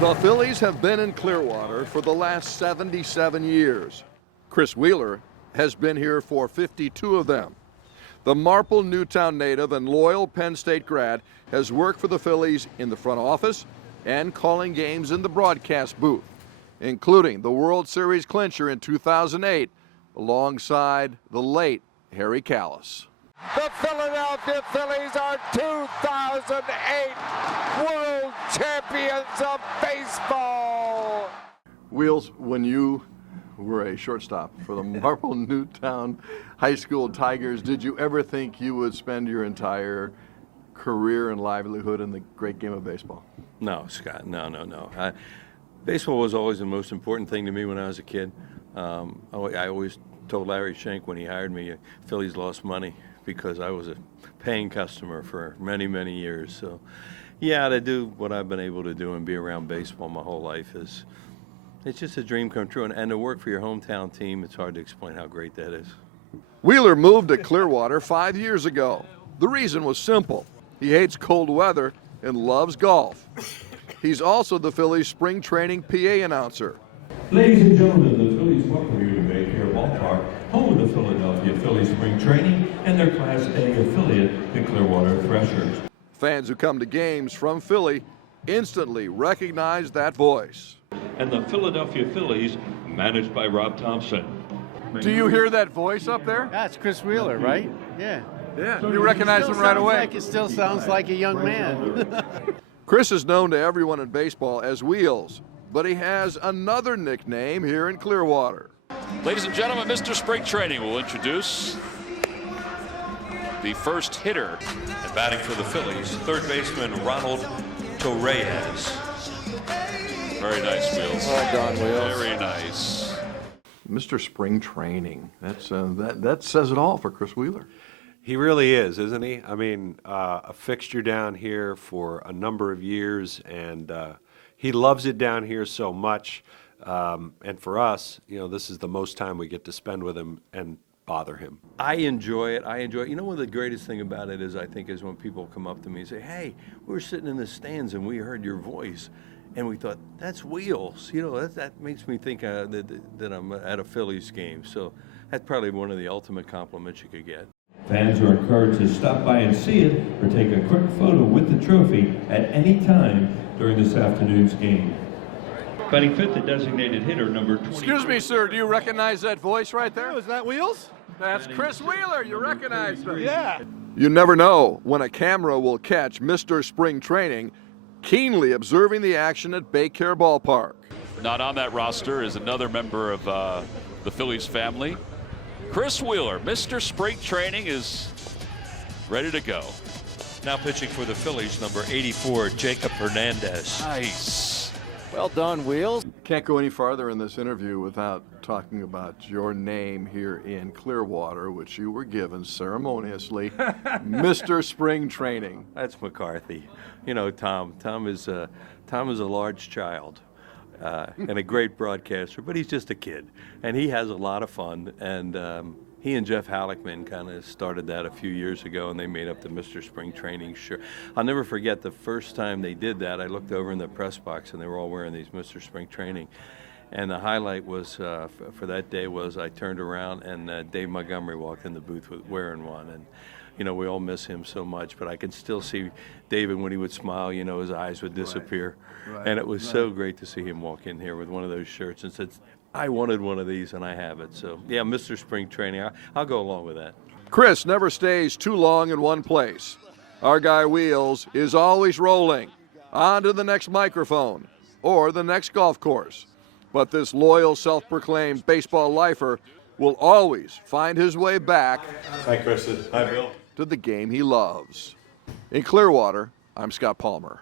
The Phillies have been in Clearwater for the last 77 years. Chris Wheeler has been here for 52 of them. The Marple Newtown native and loyal Penn State grad has worked for the Phillies in the front office and calling games in the broadcast booth, including the World Series clincher in 2008 alongside the late Harry Kalas. The Philadelphia Phillies are 2008 World Champions of Baseball. Wheels, when you were a shortstop for the Marple Newtown High School Tigers, did you ever think you would spend your entire career and livelihood in the great game of baseball? No, Scott, no. Baseball was always the most important thing to me when I was a kid. I always told Larry Schenk when he hired me, Phillies lost money because I was a paying customer for many, many years. So, yeah, to do what I've been able to do and be around baseball my whole life it's just a dream come true. And to work for your hometown team, it's hard to explain how great that is. Wheeler moved to Clearwater 5 years ago. The reason was simple. He hates cold weather and loves golf. He's also the Phillies spring training PA announcer. Ladies and gentlemen, the Phillies welcome you to Baycare Ballpark, home of the Philadelphia Phillies spring training and their Class A affiliate, the Clearwater Threshers. Fans who come to games from Philly instantly recognize that voice. And the Philadelphia Phillies, managed by Rob Thompson. Do you hear that voice up there? That's Chris Wheeler, right? Yeah. Yeah, you recognize him right away. It still sounds like a young man. Chris is known to everyone in baseball as Wheels, but he has another nickname here in Clearwater. Ladies and gentlemen, Mr. Spring Training will introduce the first hitter. And batting for the Phillies, third baseman Ronald Torreyes. Very nice, Wheels. Well done, Wheels. Very nice. Mr. Spring Training. That says it all for Chris Wheeler. He really is, isn't he? I mean, a fixture down here for a number of years, and he loves it down here so much. And for us, this is the most time we get to spend with him and bother him. I enjoy it. You know, one of the greatest thing about it is when people come up to me and say, "Hey, we were sitting in the stands and we heard your voice, and we thought, that's Wheels." That makes me think that I'm at a Phillies game. So that's probably one of the ultimate compliments you could get. Fans are encouraged to stop by and see it or take a quick photo with the trophy at any time during this afternoon's game. Batting fifth, the designated hitter, number 20. Excuse me, sir, do you recognize that voice right there? Is that Wheels? That's Chris Wheeler. You recognize him. Yeah. You never know when a camera will catch Mr. Spring Training keenly observing the action at Baycare Ballpark. Not on that roster is another member of the Phillies family. Chris Wheeler, Mr. Spring Training, is ready to go. Now pitching for the Phillies, number 84, Jacob Hernandez. Nice. Well done, Wheels. Can't go any farther in this interview without talking about your name here in Clearwater, which you were given ceremoniously, Mr. Spring Training. That's McCarthy. Tom is a large child. And a great broadcaster, but he's just a kid, and he has a lot of fun. And he and Jeff Halleckman kind of started that a few years ago, and they made up the Mr. Spring Training shirt. I'll never forget the first time they did that. I looked over in the press box, and they were all wearing these Mr. Spring Training. And the highlight was for that day was I turned around, and Dave Montgomery walked in the booth wearing one. And we all miss him so much, but I can still see David when he would smile, his eyes would disappear. Right. And it was so great to see him walk in here with one of those shirts and said, I wanted one of these and I have it. So, yeah, Mr. Spring Training, I'll go along with that. Chris never stays too long in one place. Our guy Wheels is always rolling on to the next microphone or the next golf course. But this loyal, self-proclaimed baseball lifer will always find his way back. Hi, Chris. Hi, Bill. To the game he loves. In Clearwater, I'm Scott Palmer.